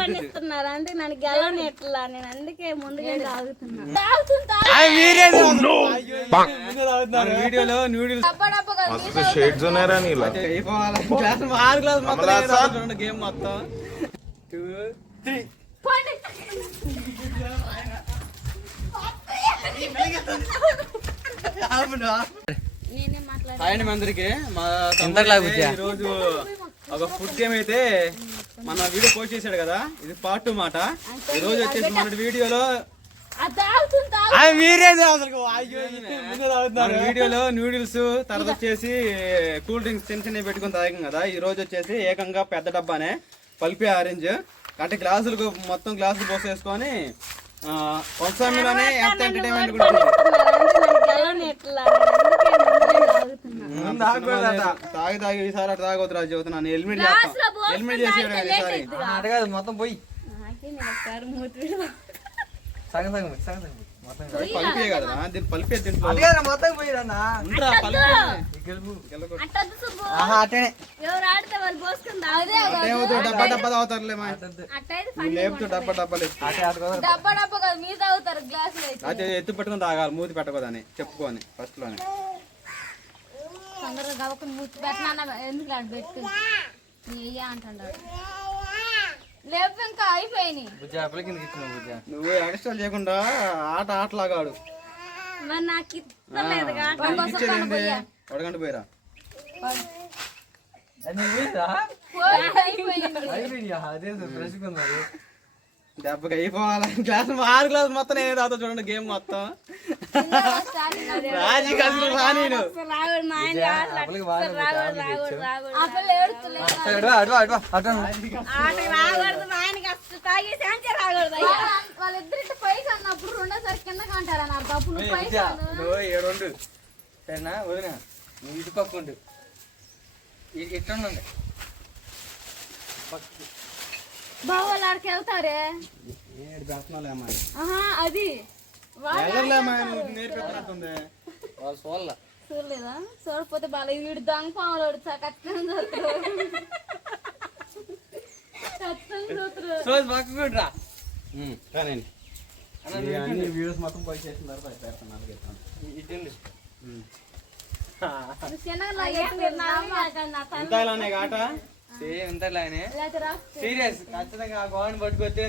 పండిస్తున్నారు అంటే నన్ను గెలని ఎట్లా నేను అందుకే ముందుగా తాగుతున్నా వీడియోలో నూడిల్స్ షేడ్స్ ఉన్నారా నీలో గేమ్ మొత్తం 2 3 హాయ్ అందరికి మా ఈరోజు ఒక ఫుడ్ గేమ్ అయితే మన వీడియో పోస్ట్ చేశాడు కదా, ఇది పార్ట్ 2 మాట. ఈ రోజు వచ్చేసి మన వీడియోలో వీడియోలో నూడిల్స్ తర్వాత వచ్చేసి కూల్ డ్రింక్స్ చిన్న చిన్న పెట్టుకుని తాగాం కదా. ఈ రోజు వచ్చేసి ఏకంగా పెద్ద డబ్బానే పల్పి ఆరెంజ్ అంటే గ్లాసులు మొత్తం గ్లాసులు పోసేసుకొని కొనసామిలోనే ఎంటర్టైన్మెంట్ కూడా తాగి తాగి ఈసారి అటు తాగొద్దు రాజు చెబుతున్నాను. హెల్మెట్ చేస్తాను, హెల్మెట్ చేసేవాడు కదా ఈసారి అడగదు మొత్తం పోయి పల్పే కదా దీన్ని పల్పే దీంట్లో మొత్తం పోయి డబ్బా డబ్బా తాగుతారులే లేపుతూ డబ్బా డబ్బాలు అదే ఎత్తు పెట్టుకుని తాగాలి, మూతి పెట్టకూడదని చెప్పుకొని ఫస్ట్ లోనే. మూతి పెట్టినా ఎందుకు పెట్టు అంటున్నాడు. లేపు ఇంకా అయిపోయినాయి. నువ్వు ఎక్స్ట్రా చేయకుండా ఆటలాగాడు. మరి నాకు అడగండి పోయిరా దెబ్బకి అయిపోవాలి. గ్లాస్ 6 గ్లాస్ మొత్తం నేనే తాగుతా చూడండి. గేమ్ మొత్తం రాజీ కలిసి రా. నేను వాళ్ళిద్దరి పైకి అన్నప్పుడు రెండోసారి కిందకి అంటారు అన్నారు. అప్పుడు ఏడు సరేనా వదిన నువ్వు ఇటు పక్క ఉండు, ఇట్టుండండి. బావాళ్ళు ఆడికి వెళ్తారే అది నేర్పిస్తున్నట్టుంది. వాళ్ళు చూడాల చూడలేదా? చూడకపోతే బాగా వీడు దొంగ పాములు ఖచ్చితంగా పక్కకుండ్రా. అన్ని వీడియోస్ మొత్తం పోయి చేసిన తర్వాత ఇటండి ఇంతలానే కాట ఇంతలానే సీరియస్ ఖచ్చితంగా ఆ గోడని పట్టుకొస్తే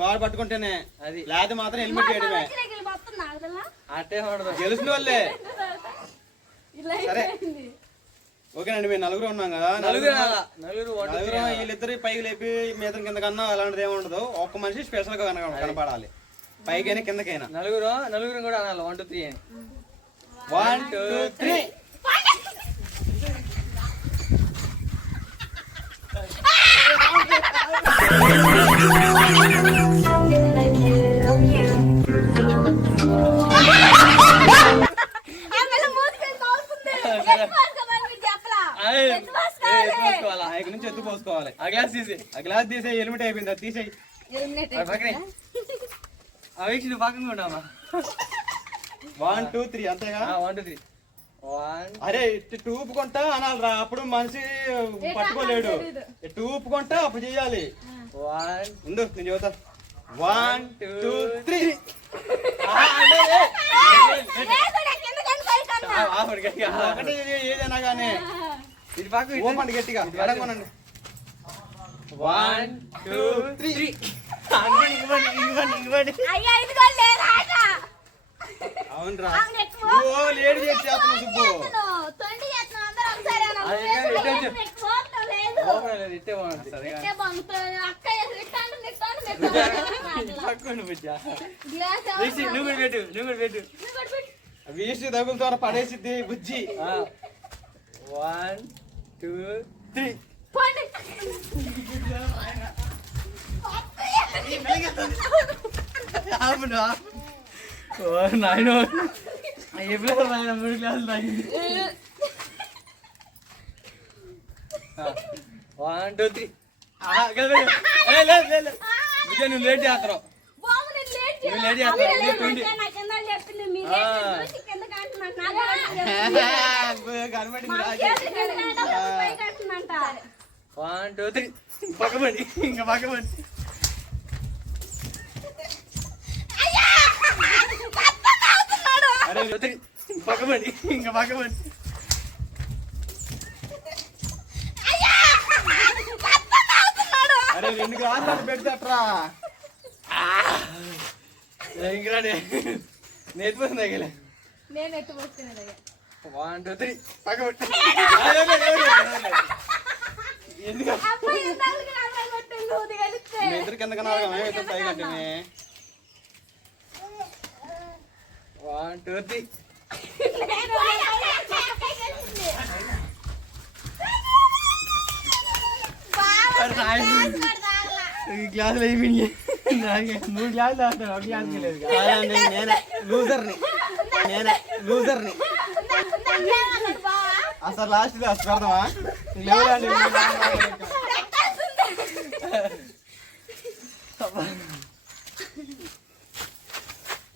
గోడ పట్టుకుంటేనే అది, లేకపోతే మాత్రం హెల్మెట్ చేయడమే. అట్టే ఉండదు, గెలిచిన వాళ్ళే. సరే ఓకేనండి, మేము నలుగురు ఉన్నాం కదా. నలుగురు వీళ్ళిద్దరు పైకి లేపి మీద కింద కన్నా అలాంటిది ఏమి ఉండదు. ఒక్క మనిషి స్పెషల్ గా కనపడాలి, పైకైనా కిందకైనా. నలుగురు కూడా అనాలి 1 2 3 అని. 1 2 3 నుంచి ఎత్తు పోసుకోవాలి. ఆ గ్లాస్ తీసే హెల్మెట్ అయిపోయింది, అది తీసేయి. పక్కన ఉంటామా? 1 2 3 అంతేగా? 1 2 3 అరే ఇటు ఊపుకుంటా అనాలిరా, అప్పుడు మనిషి పట్టుకోలేడు. ఇటు ఊపుకుంటా అప్పుడు చెయ్యాలి. ఉండు నేను చెబుతా. 1 2 3 ఏదైనా కానీ ఇది పక్క ఓపండి గట్టిగా అడగనండి. 1 2 3 అవునరా లేడీ చేసి చేస్తున్నా సుబ్బు. వీసి తగులుతో పడేసిద్ది బుజ్జి. 1 2 3 నాయన 3 గ్లాసులు తాగింది. 1 2 3 నువ్వు లేట్ చేస్తావు. ఇంకా పక్కబండి అరే పక్కబండి ఇంకా పక్కబండి. అరే 2 గ్లాసులు పెడితేట్రా ఇంకా నేర్చుకుంది తగ్గలే. నేను ఎత్తుకొచ్చుకునే 1 2 3 పక్కబెట్టి. ఎందుకు మీ ఇద్దరు కింద కన్నా మేము ఇద్దరు పైకి అంటే 1 2 3 ఈ గ్లాసులు అయిపోయినాయి. 3 గ్లాసులు తాగుతాను, 1 గ్లాస్ లేదు. నేనే లూజర్ని. అసలు లాస్ట్ గ్లాస్ పెడదామా? లేదండి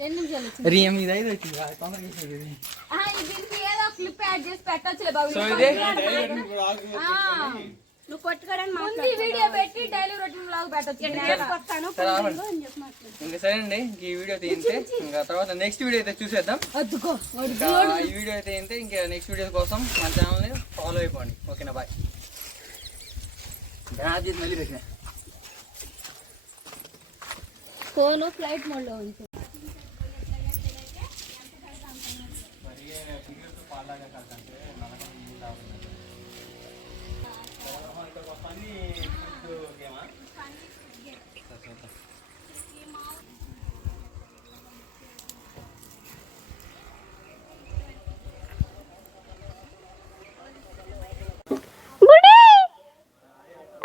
ఎన్ని నిమిషాలు వచ్చింది? రియం ఇది అయితే వచ్చింది తొందరగా చేసేది. దీనికి ఏదో క్లిప్ యాడ్ చేసి పెట్టచ్చులే బాబు. సో ఇదే నువ్వు కొట్టుకోవడానికి వీడియో పెట్టి డైలీ రొటీన్ వ్లాగ్ పెట్టొచ్చు. ఇంకా సరే అండి, ఈ వీడియో తీయంతే ఇంకా తర్వాత నెక్స్ట్ వీడియో అయితే చూసేద్దాం. ఇంకా ఈ వీడియో అయితే ఏంటే ఇంకా నెక్స్ట్ వీడియో కోసం మన ఛానల్ని ఫాలో అయిపోండి. ఓకేనా, బాయ్. మళ్ళీ పెట్టిన ఫోన్ ఫ్లైట్ మోడ్ లో ఉంది.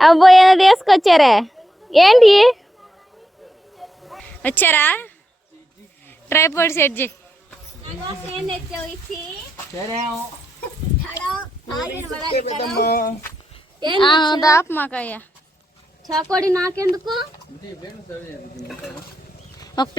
అబ్బో ఏదో తీసుకొచ్చారే, ఏంటి వచ్చారా? ట్రైపాడ్ సెట్ చేయి. దాపు మాకయ్యా చాకోడి నాకెందుకు?